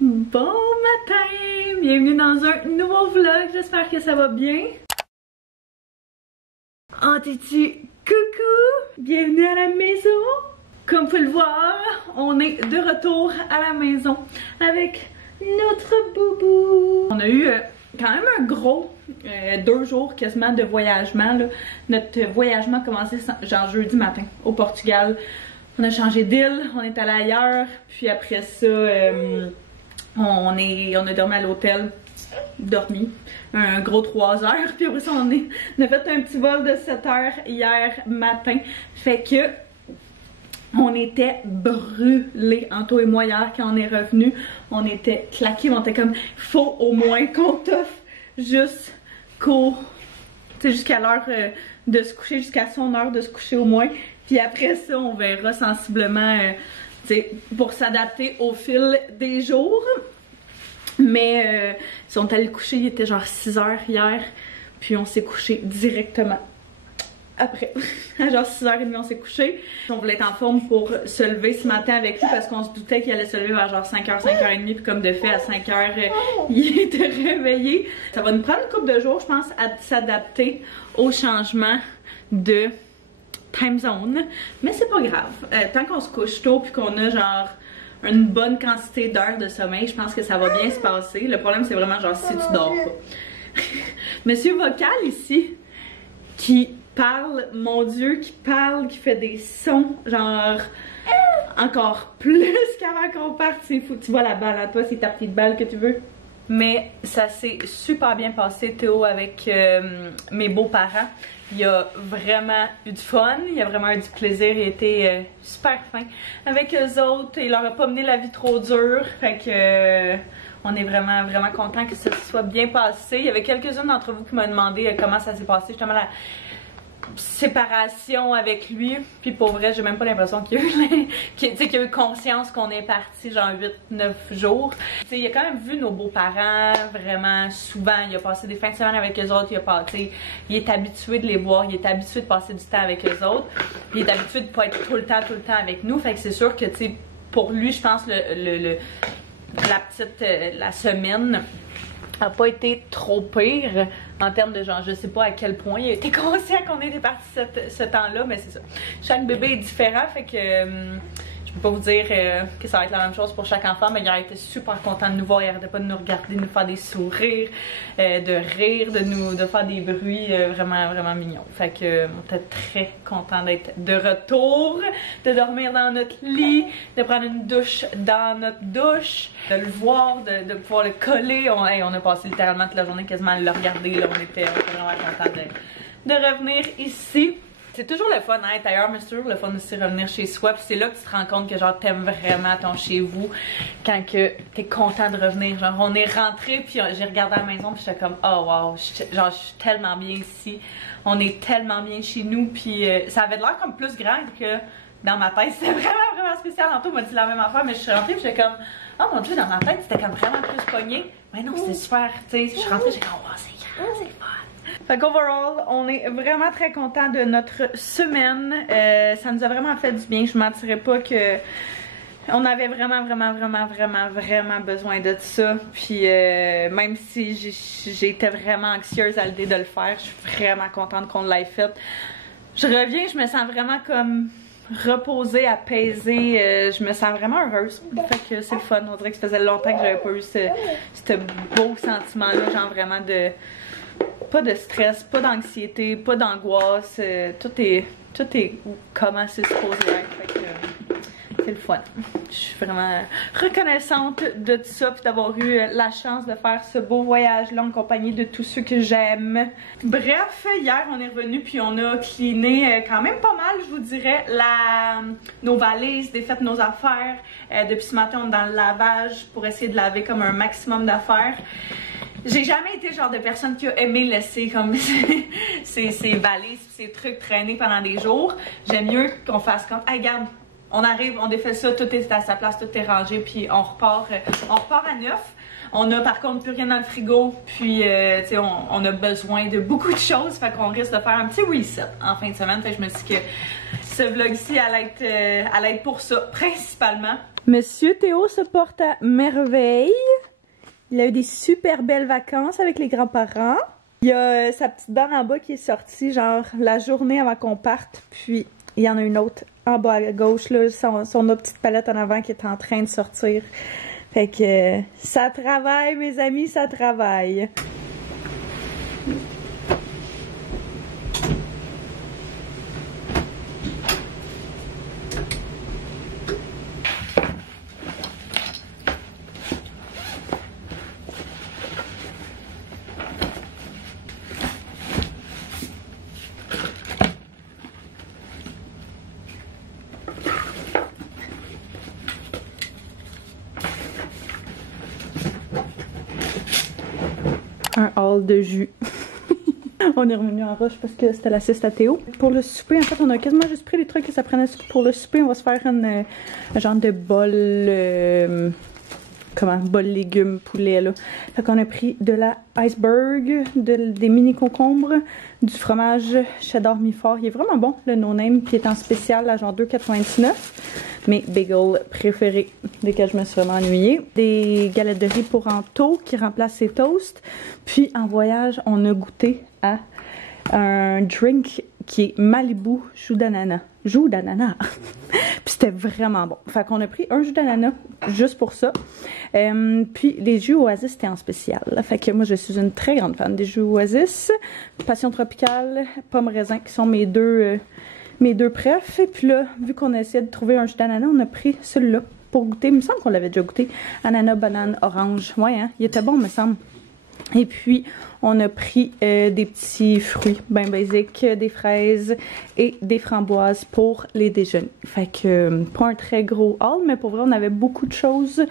Bon matin! Bienvenue dans un nouveau vlog, j'espère que ça va bien. Oh, t'es-tu? Coucou! Bienvenue à la maison! Comme vous pouvez le voir, on est de retour à la maison avec notre boubou. On a eu quand même un gros 2 jours quasiment de voyagement. Là. Notre voyagement a commencé genre jeudi matin au Portugal. On a changé d'île, on est allé ailleurs, puis après ça... on a dormi à l'hôtel, dormi un gros 3 heures, puis après ça on a fait un petit vol de 7 heures hier matin, fait que on était brûlés, Anto et moi hier quand on est revenus, on était claqués, on était comme, faut au moins qu'on toffe jusqu'à l'heure de se coucher, jusqu'à son heure de se coucher au moins, puis après ça on verra sensiblement... pour s'adapter au fil des jours. Mais ils sont allés coucher, il était genre 6 heures hier. Puis on s'est couché directement après. À genre 6h30 on s'est couché. On voulait être en forme pour se lever ce matin avec lui parce qu'on se doutait qu'il allait se lever vers genre 5h, 5h30. Puis comme de fait à 5h, il était réveillé. Ça va nous prendre une couple de jours je pense à s'adapter au changement de time zone, mais c'est pas grave. Tant qu'on se couche tôt puis qu'on a genre une bonne quantité d'heures de sommeil, je pense que ça va bien se passer. Le problème c'est vraiment genre si tu dors pas. Monsieur Vocal ici, qui parle, mon Dieu, qui parle, qui fait des sons genre encore plus qu'avant qu'on parte, c'est fou. Tu vois la balle à toi, c'est ta petite balle que tu veux. Mais ça s'est super bien passé, Théo, avec mes beaux-parents. Il y a vraiment eu du fun, il y a vraiment eu du plaisir, il a été super fin avec eux autres. Il leur a pas mené la vie trop dure, fait que on est vraiment content que ça se soit bien passé. Il y avait quelques-unes d'entre vous qui m'ont demandé comment ça s'est passé, justement la séparation avec lui, puis pour vrai j'ai même pas l'impression qu'il y a eu qu'il y a eu conscience qu'on est parti genre 8-9 jours. T'sais, il a quand même vu nos beaux-parents vraiment souvent, il a passé des fins de semaine avec eux autres, il est habitué de les voir, il est habitué de passer du temps avec eux autres, il est habitué de pas être tout le temps avec nous, fait que c'est sûr que pour lui je pense la semaine a pas été trop pire en termes de genre, je sais pas à quel point il a été conscient qu'on était parti ce temps-là, mais c'est ça. Chaque bébé est différent, fait que je peux pas vous dire que ça va être la même chose pour chaque enfant, mais il a été super content de nous voir, il arrêtait pas de nous regarder, de nous faire des sourires, de rire, de faire des bruits vraiment mignons. Fait que on était très content d'être de retour, de dormir dans notre lit, de prendre une douche dans notre douche, de le voir, de pouvoir le coller. On a passé littéralement toute la journée quasiment à le regarder, là. On était vraiment contents de revenir ici. C'est toujours le fun d'être ailleurs, mais c'est toujours le fun aussi de revenir chez soi. Puis c'est là que tu te rends compte que genre t'aimes vraiment ton chez vous, quand que t'es content de revenir. Genre on est rentré puis j'ai regardé la maison puis j'étais comme oh wow, genre je suis tellement bien ici. On est tellement bien chez nous puis ça avait l'air comme plus grand que dans ma tête. C'était vraiment spécial. Tantôt m'a dit la même affaire, mais je suis rentrée puis j'étais comme oh mon Dieu, dans ma tête c'était comme vraiment plus pogné. Mais non, c'était super, tu sais, je suis rentrée, j'ai comme oh c'est grand, c'est fun. Fait qu'overall, on est vraiment très content de notre semaine. Ça nous a vraiment fait du bien. Je ne mentirais pas que on avait vraiment besoin de ça. Puis même si j'étais vraiment anxieuse à l'idée de le faire, je suis vraiment contente qu'on l'ait fait. Je reviens, je me sens vraiment comme reposée, apaisée, je me sens vraiment heureuse. Fait que c'est le fun. On dirait que ça faisait longtemps que j'avais pas eu ce beau sentiment-là, genre vraiment de... Pas de stress, pas d'anxiété, pas d'angoisse, tout est comment c'est supposé être. Fait que c'est le fun. Je suis vraiment reconnaissante de tout ça, puis d'avoir eu la chance de faire ce beau voyage-là en compagnie de tous ceux que j'aime. Bref, hier on est revenu puis on a cleané quand même pas mal, je vous dirais, nos valises, défait nos affaires. Depuis ce matin on est dans le lavage pour essayer de laver comme un maximum d'affaires. J'ai jamais été le genre de personne qui a aimé laisser comme ses valises, ses trucs traîner pendant des jours. J'aime mieux qu'on fasse comme, hey, regarde, on arrive, on défait ça, tout est à sa place, tout est rangé, puis on repart à neuf. On a par contre plus rien dans le frigo, puis tu sais, on a besoin de beaucoup de choses, fait qu'on risque de faire un petit reset en fin de semaine. Fait que je me suis dit que ce vlog-ci allait être pour ça, principalement. Monsieur Théo se porte à merveille. Il a eu des super belles vacances avec les grands-parents. Il y a sa petite dent en bas qui est sortie, genre la journée avant qu'on parte. Puis il y en a une autre en bas à gauche, là, son autre petite palette en avant qui est en train de sortir. Fait que ça travaille, mes amis, ça travaille. Un haul de jus. On est revenu en rush parce que c'était la sieste à Théo. Pour le souper, en fait, on a quasiment juste pris les trucs que ça prenait pour le souper. On va se faire un genre de bol... bol légumes poulet, là. Fait qu'on a pris de la iceberg, des mini concombres, du fromage cheddar mi-fort. Il est vraiment bon, le no name, qui est en spécial à genre 2,99. Mes bagels préférés, desquels je me suis vraiment ennuyée. Des galettes de riz pour en taux qui remplacent ces toasts. Puis en voyage, on a goûté à un drink qui est Malibu jus d'ananas. Jus d'ananas! Puis c'était vraiment bon. Fait qu'on a pris un jus d'ananas juste pour ça. Puis les jus Oasis c'était en spécial. Fait que moi je suis une très grande fan des jus Oasis. Passion tropicale, pomme raisin qui sont mes deux préfs. Et puis là, vu qu'on a essayé de trouver un jus d'ananas, on a pris celui-là pour goûter. Il me semble qu'on l'avait déjà goûté. Ananas, banane, orange. Ouais, hein? Il était bon, me semble. Et puis, on a pris des petits fruits bien basiques, des fraises et des framboises pour les déjeuners. Fait que, pas un très gros haul, mais pour vrai, on avait beaucoup de choses.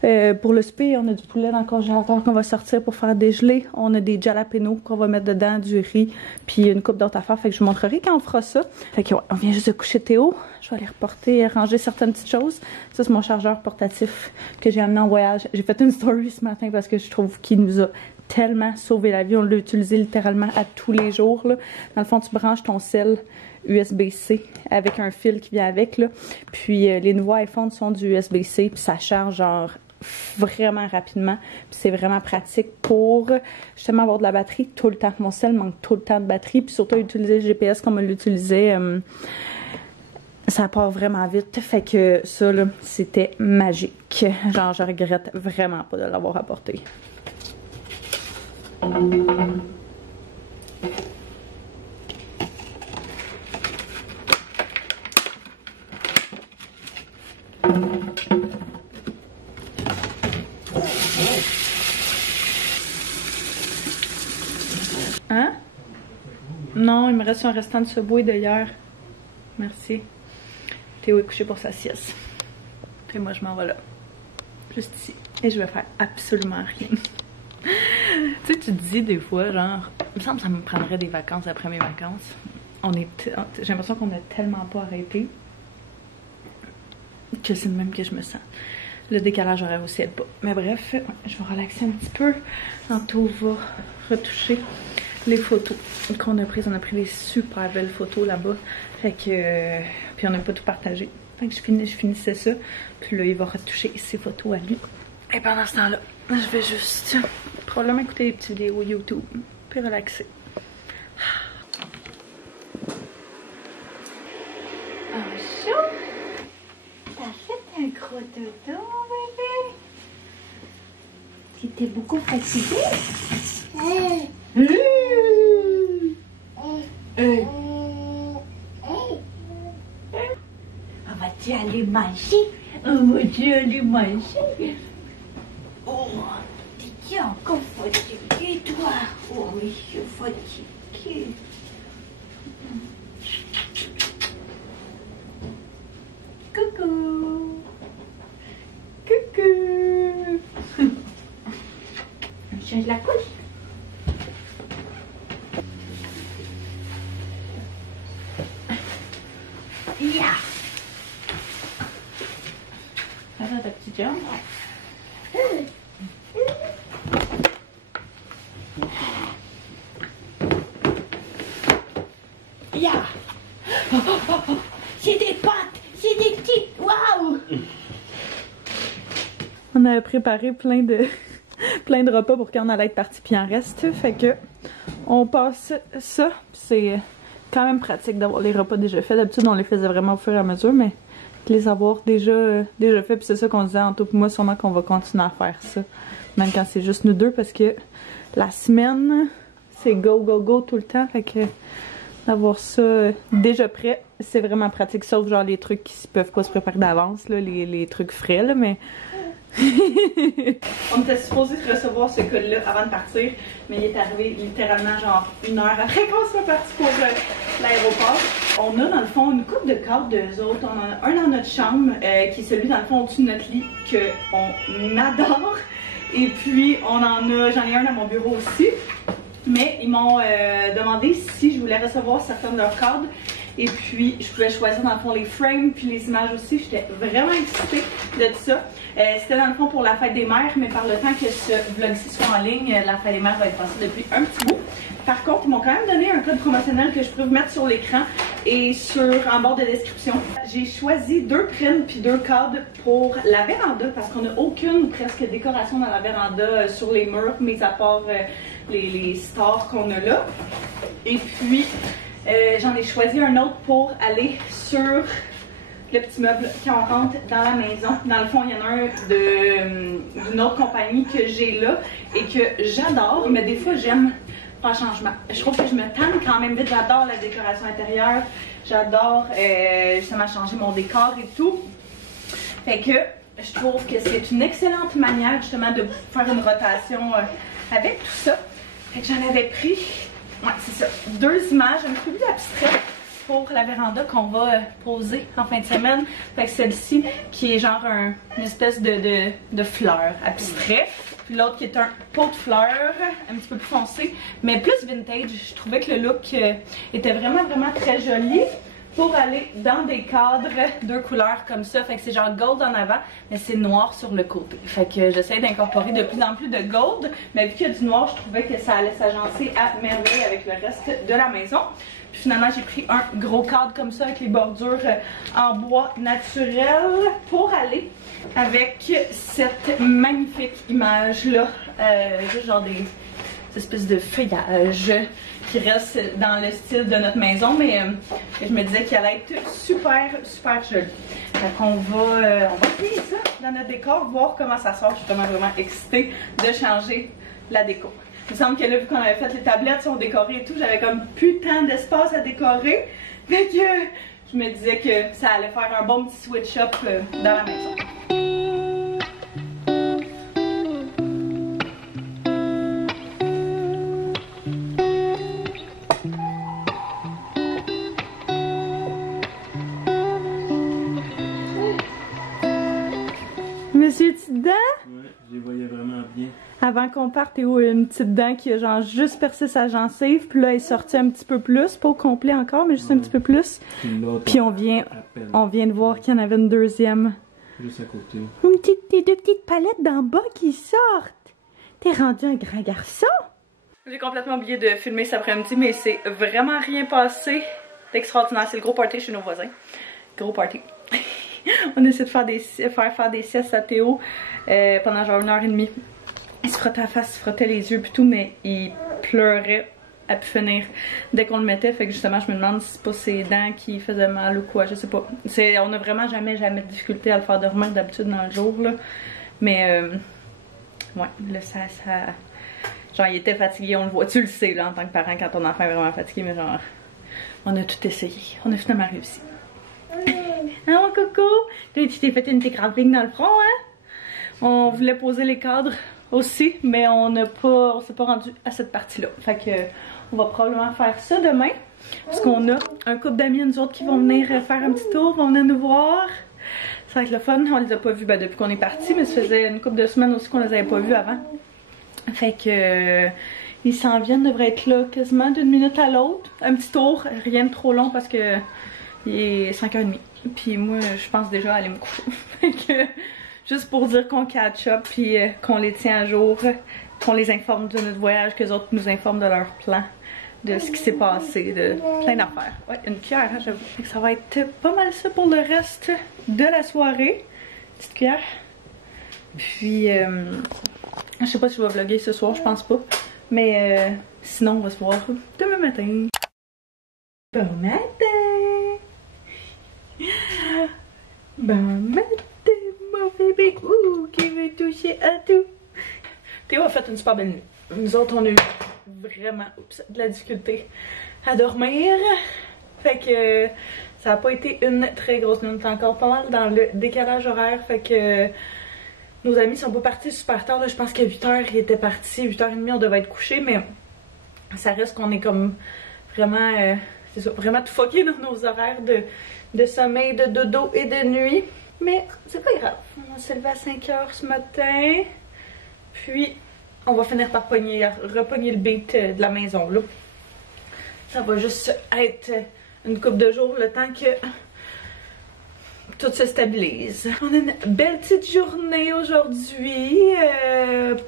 Pour le souper, on a du poulet dans le congélateur qu'on va sortir pour faire dégeler. On a des jalapenos qu'on va mettre dedans, du riz, puis une coupe d'autres affaires. Fait que je vous montrerai quand on fera ça. Fait que ouais, on vient juste de coucher Théo. Je vais aller reporter, ranger certaines petites choses. Ça, c'est mon chargeur portatif que j'ai amené en voyage. J'ai fait une story ce matin parce que je trouve qu'il nous a tellement sauvé la vie. On l'a utilisé littéralement à tous les jours, là. Dans le fond, tu branches ton cell USB-C avec un fil qui vient avec, là. Puis les nouveaux iPhones sont du USB-C, puis ça charge genre vraiment rapidement. Puis c'est vraiment pratique pour justement avoir de la batterie tout le temps. Mon cell manque tout le temps de batterie, puis surtout utiliser le GPS comme on l'utilisait. Ça part vraiment vite. Fait que ça, là, c'était magique. Genre, je regrette vraiment pas de l'avoir apporté. Hein? Non, il me reste un restant de Subway de hier. Merci. Théo est couché pour sa sieste. Puis moi, je m'en vais là. Juste ici. Et je vais faire absolument rien. Tu sais, tu te dis des fois, genre, il me semble que ça me prendrait des vacances après mes vacances. J'ai l'impression qu'on a tellement pas arrêté que c'est le même que je me sens. Le décalage horaire aussi aide pas. Mais bref, je vais relaxer un petit peu. Anto va retoucher les photos qu'on a prises. On a pris des super belles photos là-bas. Fait que... puis on n'a pas tout partagé. Fait que je finissais ça. Puis là, il va retoucher ses photos à lui. Et pendant ce temps-là, je vais juste probablement écouter des petites vidéos YouTube. Puis relaxer. Bonjour! T'as fait un gros dodo, bébé? T'étais beaucoup fatiguée? On va-tu aller manger? On va-tu aller manger? Oh, t'es encore fatiguée, toi? Oh oui, je suis fatiguée. Coucou! Coucou! On change la couche? Yeah! Attends ta petite jambe. Yeah! Oh, oh, oh, oh. C'est des pattes! C'est des petites! Waouh! a préparé plein de plein de repas pour quand on allait être parti puis il en reste. Fait que on passe ça. C'est quand même pratique d'avoir les repas déjà faits. D'habitude on les faisait vraiment au fur et à mesure, mais de les avoir déjà faits, puis c'est ça qu'on disait Anto et moi, sûrement qu'on va continuer à faire ça. Même quand c'est juste nous deux, parce que la semaine, c'est go, go, go tout le temps. Fait que d'avoir ça déjà prêt, c'est vraiment pratique. Sauf genre les trucs qui peuvent pas se préparer d'avance, les trucs frais, là, mais... On était supposé recevoir ce code-là avant de partir, mais il est arrivé littéralement genre 1 heure après qu'on soit parti pour l'aéroport. On a dans le fond une coupe de cartes d'eux autres. On en a un dans notre chambre qui est celui dans le fond au-dessus de notre lit qu'on adore. Et puis j'en ai un dans mon bureau aussi. Mais ils m'ont demandé si je voulais recevoir certaines de leurs cartes. Et puis, je pouvais choisir dans le fond les frames puis les images aussi. J'étais vraiment excitée de ça. C'était dans le fond pour la fête des mères, mais par le temps que ce vlog-ci soit en ligne, la fête des mères va être passée depuis un petit bout. Par contre, ils m'ont quand même donné un code promotionnel que je peux vous mettre sur l'écran et en barre de description. J'ai choisi 2 prints puis 2 cadres pour la véranda parce qu'on n'a aucune ou presque décoration dans la véranda sur les murs, mis à part les stars qu'on a là. Et puis, j'en ai choisi un autre pour aller sur le petit meuble quand on rentre dans la maison. Dans le fond, il y en a un d'une autre compagnie que j'ai là et que j'adore, mais des fois j'aime pas le changement. Je trouve que je me tanne quand même vite. J'adore la décoration intérieure. J'adore justement changer mon décor et tout. Fait que je trouve que c'est une excellente manière justement de faire une rotation avec tout ça. Fait que j'en avais pris, ouais c'est ça, 2 images un peu plus abstraites pour la véranda qu'on va poser en fin de semaine. Fait que celle-ci qui est genre une espèce de fleur abstrait. Puis l'autre qui est un pot de fleurs, un petit peu plus foncé, mais plus vintage. Je trouvais que le look était vraiment très joli pour aller dans des cadres 2 couleurs comme ça. Fait que c'est genre gold en avant, mais c'est noir sur le côté. Fait que j'essaie d'incorporer de plus en plus de gold, mais vu qu'il y a du noir, je trouvais que ça allait s'agencer à merveille avec le reste de la maison. Puis finalement, j'ai pris un gros cadre comme ça avec les bordures en bois naturel pour aller avec cette magnifique image-là. Juste genre des espèces de feuillages qui restent dans le style de notre maison, mais je me disais qu'elle allait être super jolie. Fait qu'on va essayer ça dans notre décor, voir comment ça sort. Je suis vraiment excitée de changer la déco. Il me semble que là, vu qu'on avait fait les tablettes, sont décorées et tout, j'avais comme plus tant d'espace à décorer. Fait que je me disais que ça allait faire un bon petit switch-up dans la maison. Monsieur Petite Dent? Ouais, je les voyais vraiment bien. Avant qu'on parte, Théo a une petite dent qui a genre juste percé sa gencive, puis là elle est sortie un petit peu plus, pas au complet encore, mais juste un petit peu plus. Puis on vient de voir qu'il y en avait une deuxième. Juste à côté. Tes 2 petites palettes d'en bas qui sortent. T'es rendu un grand garçon? J'ai complètement oublié de filmer cet après-midi, mais c'est vraiment rien passé d'extraordinaire. C'est le gros party chez nos voisins. Gros party. On essaie de faire des siestes à Théo pendant genre 1h30. Il se frottait la face, il se frottait les yeux pis tout, mais il pleurait à pu finir dès qu'on le mettait. Fait que justement, je me demande si c'est pas ses dents qui faisaient mal ou quoi, je sais pas. On a vraiment jamais de difficulté à le faire dormir d'habitude dans le jour, là. Mais, ouais, là, genre, il était fatigué, on le voit. Tu le sais, là, en tant que parent, quand ton enfant est vraiment fatigué, mais genre, on a tout essayé. On a finalement réussi. Ah, mon coco! Tu t'es fait une petite cramping dans le front, hein? On voulait poser les cadres aussi, mais on s'est pas rendu à cette partie-là. Fait que on va probablement faire ça demain. Parce qu'on a un couple d'amis, nous autres, qui vont venir faire un petit tour, vont venir nous voir. Ça va être le fun. On les a pas vus depuis qu'on est parti, mais ça faisait une couple de semaines aussi qu'on les avait pas vus avant. Fait que ils s'en viennent, devraient être là quasiment d'une minute à l'autre. Un petit tour, rien de trop long parce que il est 5h30. Puis moi, je pense déjà aller me coucher. Fait que juste pour dire qu'on catch up puis qu'on les tient à jour, qu'on les informe de notre voyage, que les autres nous informent de leur plan, de ce qui s'est passé, de plein d'affaires. Ouais, une cuillère, hein, j'avoue. Ça va être pas mal ça pour le reste de la soirée. Petite cuillère. Puis, je sais pas si je vais vlogger ce soir, je pense pas. Mais sinon, on va se voir demain matin. Bon matin! Bon matin, mon bébé! Ouh, qui veut toucher à tout! Théo a fait une super belle nuit. Nous autres, on a eu vraiment de la difficulté à dormir. Fait que ça a pas été une très grosse nuit. On est encore pas mal dans le décalage horaire. Fait que nos amis sont pas partis super tard. Là. Je pense qu'à 8h, ils étaient partis. 8h30, on devait être couchés. Mais ça reste qu'on est comme vraiment, c'est ça, vraiment tout fucké dans nos horaires de sommeil, de dodo et de nuit. Mais c'est pas grave. On s'est levé à 5h ce matin. Puis, on va finir par repogner le beat de la maison, là. Ça va juste être une couple de jours, le temps que tout se stabilise. On a une belle petite journée aujourd'hui.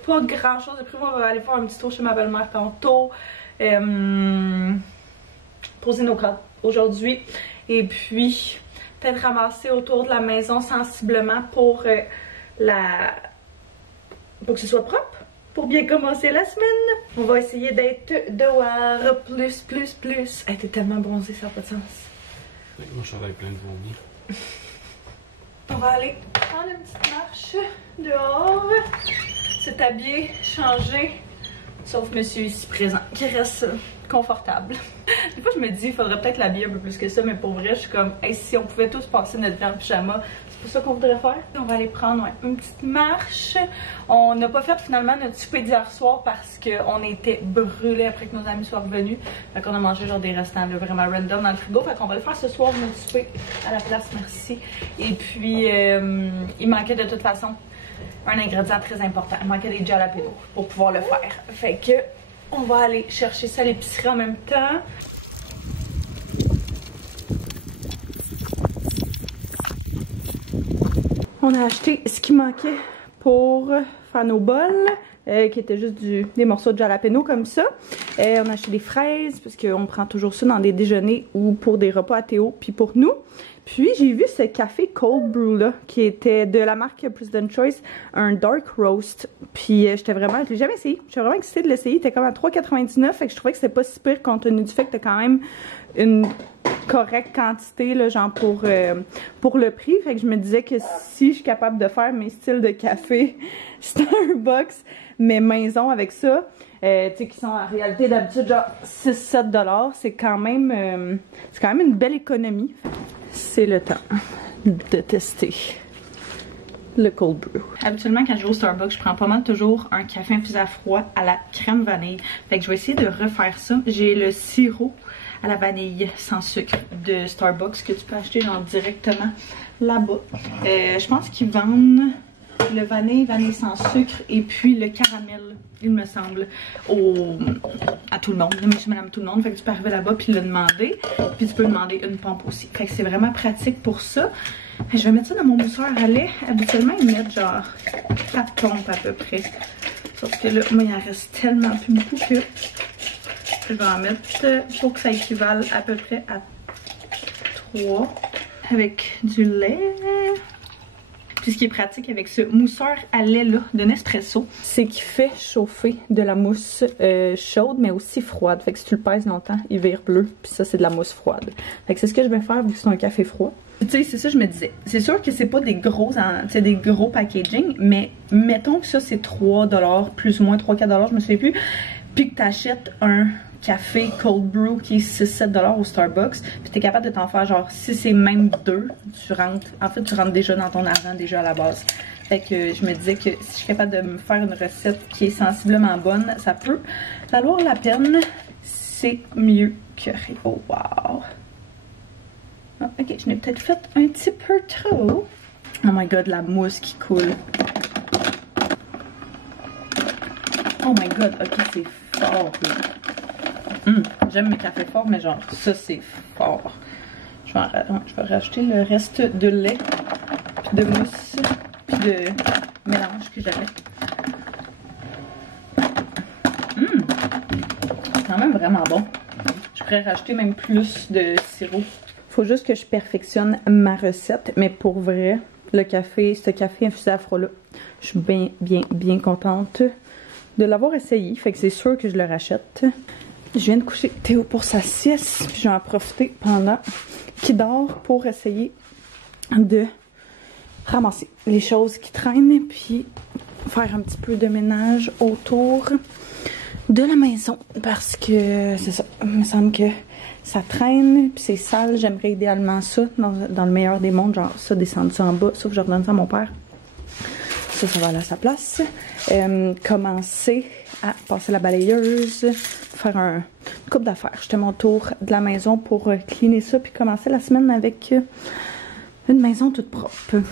Pas grand chose de prévu. On va aller faire un petit tour chez ma belle-mère tantôt. Poser nos cadres aujourd'hui. Et puis, peut-être ramasser autour de la maison sensiblement pour pour que ce soit propre, pour bien commencer la semaine. On va essayer d'être dehors plus. Hey, t'es tellement bronzée, ça n'a pas de sens. Moi, je travaille plein de vomi. On va aller prendre une petite marche dehors, s'habiller, changer, sauf monsieur ici présent, qui reste confortable. Des fois, je me dis, il faudrait peut-être l'habiller un peu plus que ça, mais pour vrai, je suis comme, hey, si on pouvait tous passer notre vie en pyjama, c'est pas ça qu'on voudrait faire. On va aller prendre une petite marche. On n'a pas fait finalement notre souper d'hier soir parce qu'on était brûlés après que nos amis soient revenus. Fait qu'on a mangé genre des restants là, vraiment random dans le frigo. Fait qu'on va le faire ce soir, notre souper à la place, merci. Et puis, il manquait de toute façon un ingrédient très important. Il manquait des jalapenos pour pouvoir le faire. Fait que, on va aller chercher ça à l'épicerie en même temps. On a acheté ce qui manquait pour faire nos bols, qui étaient juste des morceaux de jalapeno comme ça. On a acheté des fraises, parce qu'on prend toujours ça dans des déjeuners ou pour des repas à Théo, puis pour nous. Puis j'ai vu ce café cold brew là, qui était de la marque President Choice, un dark roast. Puis je l'ai jamais essayé. J'étais vraiment excitée de l'essayer. Il était comme à 3,99 $. Fait que je trouvais que c'était pas si pire compte tenu du fait que t'as quand même une correcte quantité là, genre pour le prix. Fait que je me disais que si je suis capable de faire mes styles de café Starbucks, mais maison avec ça, tu sais, qui sont en réalité d'habitude genre 6-7 $, c'est quand même une belle économie. C'est le temps de tester le cold brew. Habituellement, quand je vais au Starbucks, je prends pas mal toujours un café infusé à froid à la crème vanille. Fait que je vais essayer de refaire ça. J'ai le sirop à la vanille sans sucre de Starbucks que tu peux acheter genre directement là-bas. Je pense qu'ils vendent le vanille sans sucre et puis le caramel, il me semble, à tout le monde, monsieur, madame, tout le monde. Fait que tu peux arriver là-bas puis le demander, puis tu peux demander une pompe aussi. Fait que c'est vraiment pratique pour ça. Je vais mettre ça dans mon mousseur à lait. Habituellement, ils mettent genre 4 pompes à peu près. Sauf que là, moi, il en reste tellement plus beaucoup que je vais en mettre pour que ça équivale à peu près à 3 avec du lait. Puis ce qui est pratique avec ce mousseur à lait là de Nespresso, c'est qu'il fait chauffer de la mousse chaude mais aussi froide. Fait que si tu le pèses longtemps, il vire bleu. Puis ça, c'est de la mousse froide. Fait que c'est ce que je vais faire vu que c'est un café froid. Tu sais, c'est ça je me disais. C'est sûr que c'est pas des gros packaging, mais mettons que ça c'est 3 $, plus ou moins 3-4 $, je me souviens plus. Puis que tu achètes un café cold brew qui est 6-7 $ au Starbucks, puis t'es capable de t'en faire genre, si c'est même 2, tu rentres déjà dans ton argent déjà à la base. Fait que je me disais que si je suis capable de me faire une recette qui est sensiblement bonne, ça peut valoir la peine. C'est mieux que rien. Oh wow! Oh, ok, je n'ai peut-être fait un petit peu trop. Oh my god, la mousse qui coule. Oh my god, ok, c'est fort là. J'aime mes cafés forts, mais genre, ça c'est fort. Je vais rajouter le reste de lait, puis de mousse, puis de mélange que j'avais. C'est quand même vraiment bon. Je pourrais rajouter même plus de sirop. Faut juste que je perfectionne ma recette, mais pour vrai, ce café infusé à froid là, Je suis bien contente de l'avoir essayé. Fait que c'est sûr que je le rachète. Je viens de coucher Théo pour sa sieste. Puis je vais en profiter pendant qu'il dort pour essayer de ramasser les choses qui traînent. Puis faire un petit peu de ménage autour de la maison. Parce que c'est ça. Il me semble que ça traîne. Puis c'est sale. J'aimerais idéalement ça dans le meilleur des mondes. Genre ça, descendre ça en bas. Sauf que je redonne ça à mon père. Ça va aller à sa place. Commencer à passer la balayeuse, faire une couple d'affaires. J'étais mon tour de la maison pour cleaner ça, puis commencer la semaine avec une maison toute propre.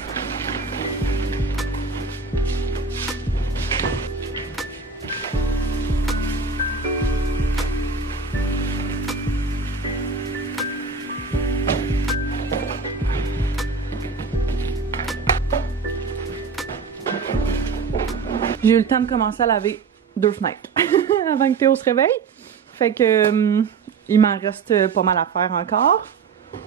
J'ai eu le temps de commencer à laver 2 fenêtres avant que Théo se réveille. Fait que il m'en reste pas mal à faire encore.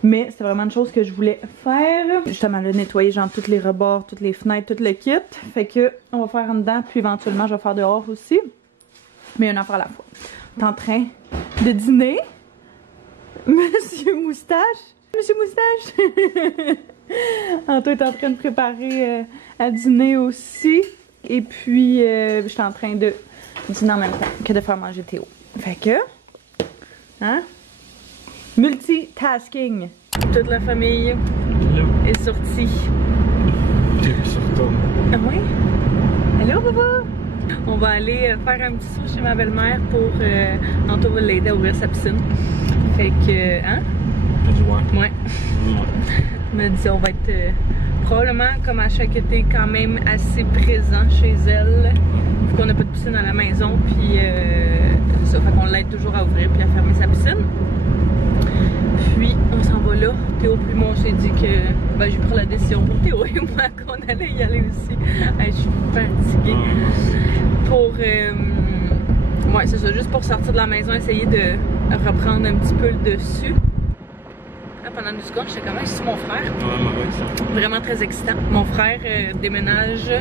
Mais c'est vraiment une chose que je voulais faire. Justement, le nettoyer genre tous les rebords, toutes les fenêtres, tout le kit. Fait que on va faire en dedans, puis éventuellement je vais faire dehors aussi. Mais une affaire à la fois. T'es en train de dîner. Monsieur Moustache. Monsieur Moustache. Anto est en train de préparer à dîner aussi. Et puis, je suis en train de dîner en même temps que de faire manger Théo. Fait que, hein? Multitasking. Toute la famille est sortie. Théo se retourne. Ah oui? Allô, papa? On va aller faire un petit saut chez ma belle-mère pour Anto va l'aider à ouvrir sa piscine. Fait que, hein? J'ai dit ouais. Ouais. Me dit on va être probablement comme à chaque été quand même assez présent chez elle. Vu qu'on n'a pas de piscine à la maison, puis ça fait qu'on l'aide toujours à ouvrir puis à fermer sa piscine. Puis on s'en va là. Théo puis moi on s'est dit que ben, j'ai pris la décision pour Théo et moi qu'on allait y aller aussi. Hey, je suis fatiguée. Pour ouais c'est ça, juste pour sortir de la maison, essayer de reprendre un petit peu le dessus. Pendant 2 secondes, j'étais quand même sur mon frère. Ouais, vraiment très excitant. Mon frère déménage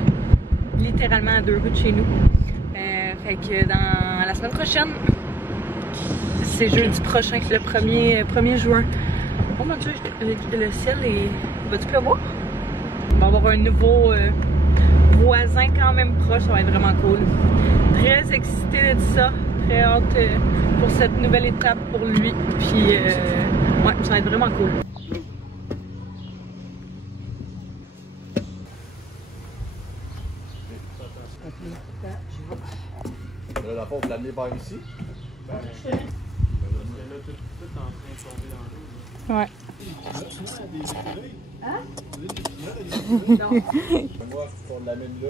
littéralement à 2 rues de chez nous. Fait que dans la semaine prochaine, c'est jeudi prochain, le 1er juin. Oh mon dieu, le ciel est... Va-tu pleuvoir? On va avoir un nouveau voisin quand même proche, ça va être vraiment cool. Très excitée de ça. Très hâte pour cette nouvelle étape pour lui. Puis ouais, ça va être vraiment cool. Là, la fois, vous l'amenez par ici? Ouais. Hein? Non. Moi, on l'amène là.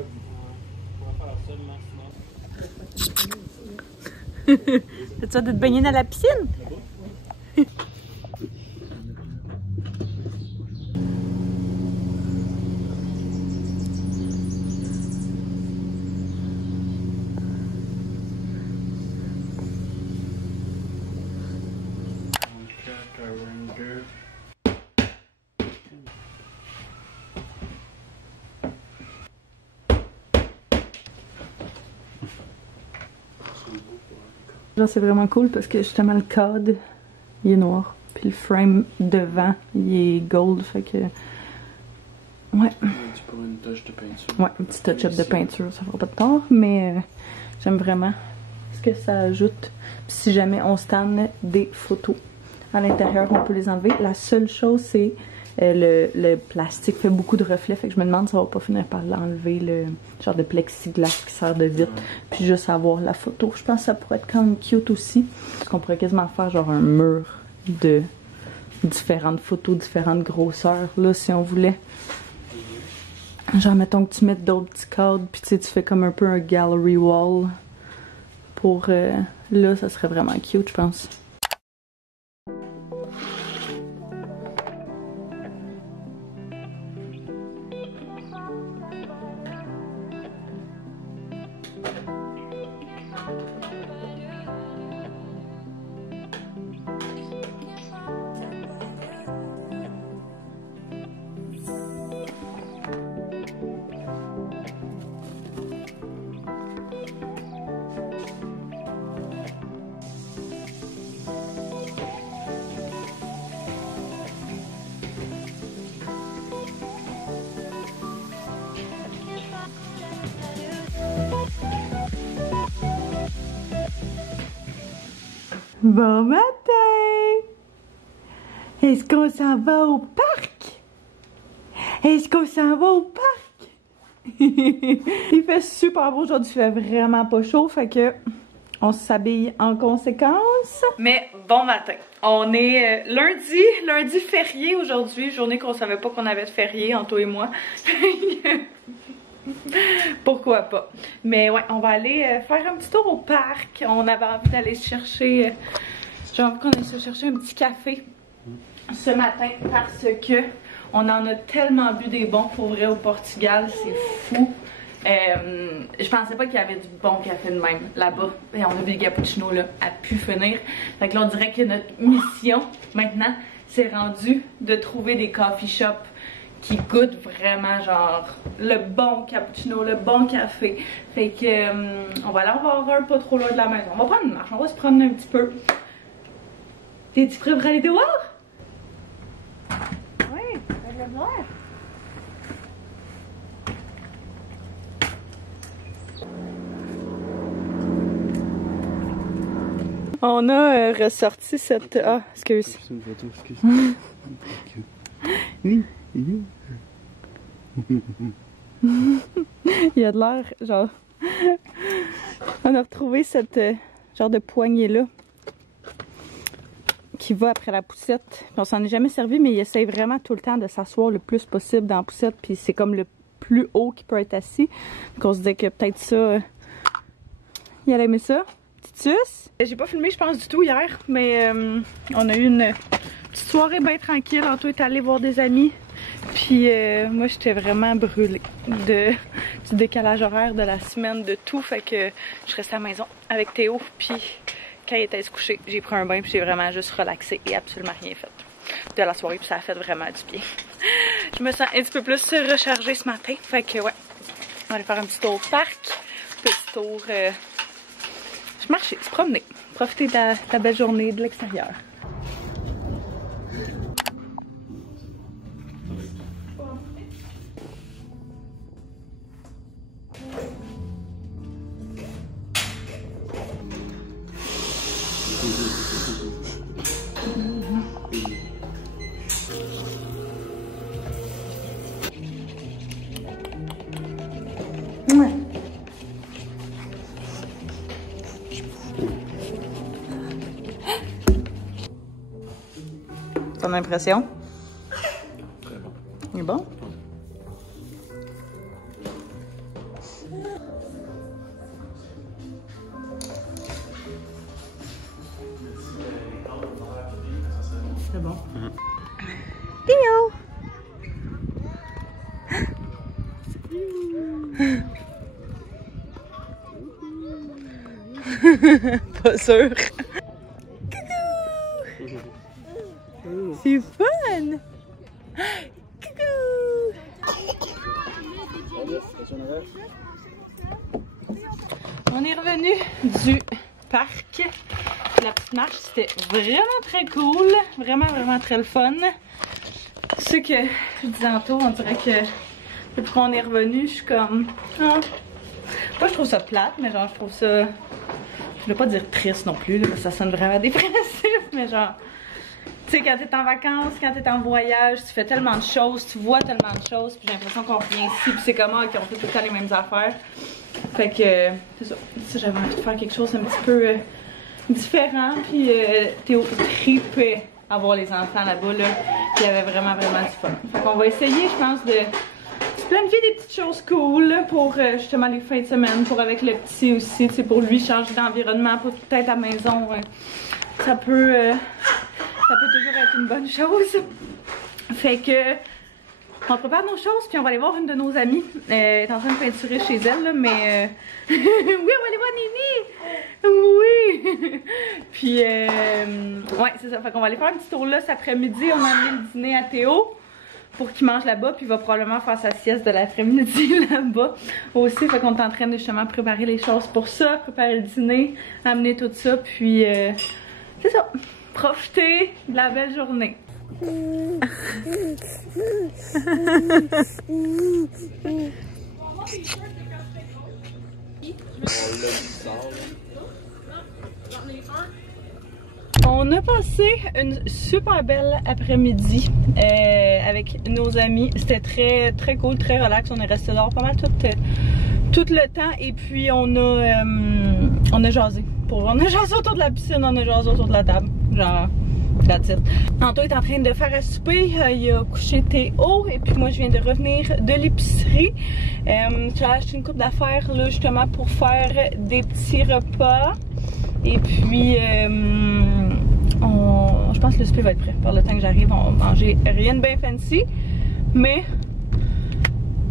T'as-tu hâte de te baigner dans la piscine? Là, c'est vraiment cool parce que justement le cadre il est noir, puis le frame devant il est gold, fait que ouais. Tu pourrais une touche de peinture. Ouais, un petit touch-up de peinture, ça fera pas de tort, mais j'aime vraiment ce que ça ajoute. Puis si jamais on stanne des photos à l'intérieur, on peut les enlever. La seule chose, c'est le plastique fait beaucoup de reflets, fait que je me demande si on va pas finir par l'enlever, le genre de plexiglas qui sert de vitre, puis juste avoir la photo. Je pense que ça pourrait être quand même cute aussi, parce qu'on pourrait quasiment faire genre un mur de différentes photos, différentes grosseurs, là, si on voulait. Genre, mettons que tu mets d'autres petits cadres, puis tu fais comme un peu un gallery wall. Pour là, ça serait vraiment cute, je pense. Bon matin! Est-ce qu'on s'en va au parc? Est-ce qu'on s'en va au parc? Il fait super beau aujourd'hui, il fait vraiment pas chaud, fait que on s'habille en conséquence. Mais bon matin, on est lundi férié aujourd'hui, journée qu'on savait pas qu'on avait de férié, Anto et moi. Pourquoi pas? Mais ouais, on va aller faire un petit tour au parc. On avait envie d'aller chercher, j'ai envie qu'on aille se chercher un petit café ce matin parce que on en a tellement bu des bons pour vrai au Portugal, c'est fou. Je pensais pas qu'il y avait du bon café de même là-bas. On a bu des cappuccinos là, à pu finir. Fait que là on dirait que notre mission maintenant c'est rendu de trouver des coffee shops qui goûtent vraiment genre le bon cappuccino, le bon café. Fait que on va aller en voir un pas trop loin de la maison. On va prendre une marche, on va se promener un petit peu. T'es-tu prêt pour aller dehors? Oui, ça va voir. On a ressorti cette... Ah, excuse. C'est une photo, excuse. Oui. Il y a de l'air, genre... On a retrouvé cette genre de poignée-là qui va après la poussette. Puis on s'en est jamais servi, mais il essaye vraiment tout le temps de s'asseoir le plus possible dans la poussette. Puis c'est comme le plus haut qu'il peut être assis. Donc on se dit que peut-être ça... il allait aimer ça. J'ai pas filmé je pense du tout hier, mais on a eu une petite soirée bien tranquille. Anto est allé voir des amis, puis moi j'étais vraiment brûlée du décalage horaire de la semaine, de tout, fait que je restais à la maison avec Théo, puis quand il était se coucher, j'ai pris un bain, puis j'ai vraiment juste relaxé et absolument rien fait de la soirée, puis ça a fait vraiment du bien. Je me sens un petit peu plus rechargée ce matin, fait que ouais, on va aller faire un petit tour au parc, petit tour... marcher, se promener, profiter de la belle journée de l'extérieur. Ton impression? Très bon. Il est bon? C'est bon. Théo! Pas sûr. C'est fun! Coucou! On est revenu du parc. La petite marche, c'était vraiment très cool. Vraiment très le fun. Ce que je disais tantôt, on dirait que depuis qu'on est revenu, je suis comme... Ah. Moi, je trouve ça plate, mais genre, je trouve ça... Je vais pas dire triste non plus, là, parce que ça sonne vraiment dépressif, mais genre... Tu sais, quand t'es en vacances, quand t'es en voyage, tu fais tellement de choses, tu vois tellement de choses, puis j'ai l'impression qu'on revient ici, puis c'est comme qu'on fait tout le temps les mêmes affaires. Fait que, c'est ça. J'avais envie de faire quelque chose un petit peu différent, puis Théo tripait à voir les enfants là-bas, là. Il y avait vraiment du fun. Fait qu'on va essayer, je pense, de planifier des petites choses cool pour justement les fins de semaine, pour avec le petit aussi, tu sais, pour lui changer d'environnement, pour peut-être à la maison. Ça peut toujours être une bonne chose. Fait que on prépare nos choses, puis on va aller voir une de nos amies. Elle est en train de peinturer chez elle, là, mais... oui, on va aller voir Nini! Oui! Puis, ouais, c'est ça. Fait qu'on va aller faire un petit tour là cet après-midi. On a amené le dîner à Théo pour qu'il mange là-bas, puis il va probablement faire sa sieste de l'après-midi là-bas aussi. Fait qu'on est en train de justement préparer les choses pour ça, préparer le dîner, amener tout ça, puis c'est ça. Profiter de la belle journée. On a passé une super belle après-midi avec nos amis. C'était très cool, très relax. On est resté dehors pas mal tout le temps. Et puis on a jasé. On a jasé autour de la piscine, on a jasé autour de la table. Genre, that's it. Anto est en train de faire à souper. Il a couché Théo. Et puis moi, je viens de revenir de l'épicerie. J'ai acheté une coupe d'affaires là justement pour faire des petits repas. Et puis, je pense que le souper va être prêt. Par le temps que j'arrive, on va manger rien de bien fancy. Mais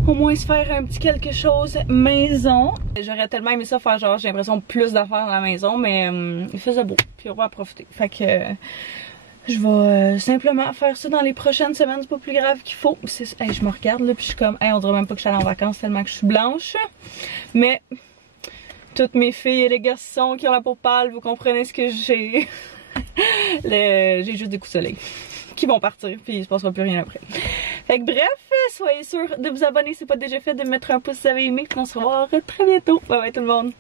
au moins se faire un petit quelque chose maison. J'aurais tellement aimé ça faire genre, j'ai l'impression plus d'affaires dans la maison, mais il faisait beau. Puis on va en profiter. Fait que je vais simplement faire ça dans les prochaines semaines. C'est pas plus grave qu'il faut. Hey, je me regarde là, puis je suis comme, hey, on dirait même pas que je suis allée en vacances tellement que je suis blanche. Mais toutes mes filles et les garçons qui ont la peau pâle, vous comprenez ce que j'ai. J'ai juste des coups de soleil qui vont partir, puis il se passera plus rien après. Fait que bref, soyez sûrs de vous abonner si c'est pas déjà fait, de mettre un pouce si vous avez aimé, puis on se revoit très bientôt. Bye bye tout le monde!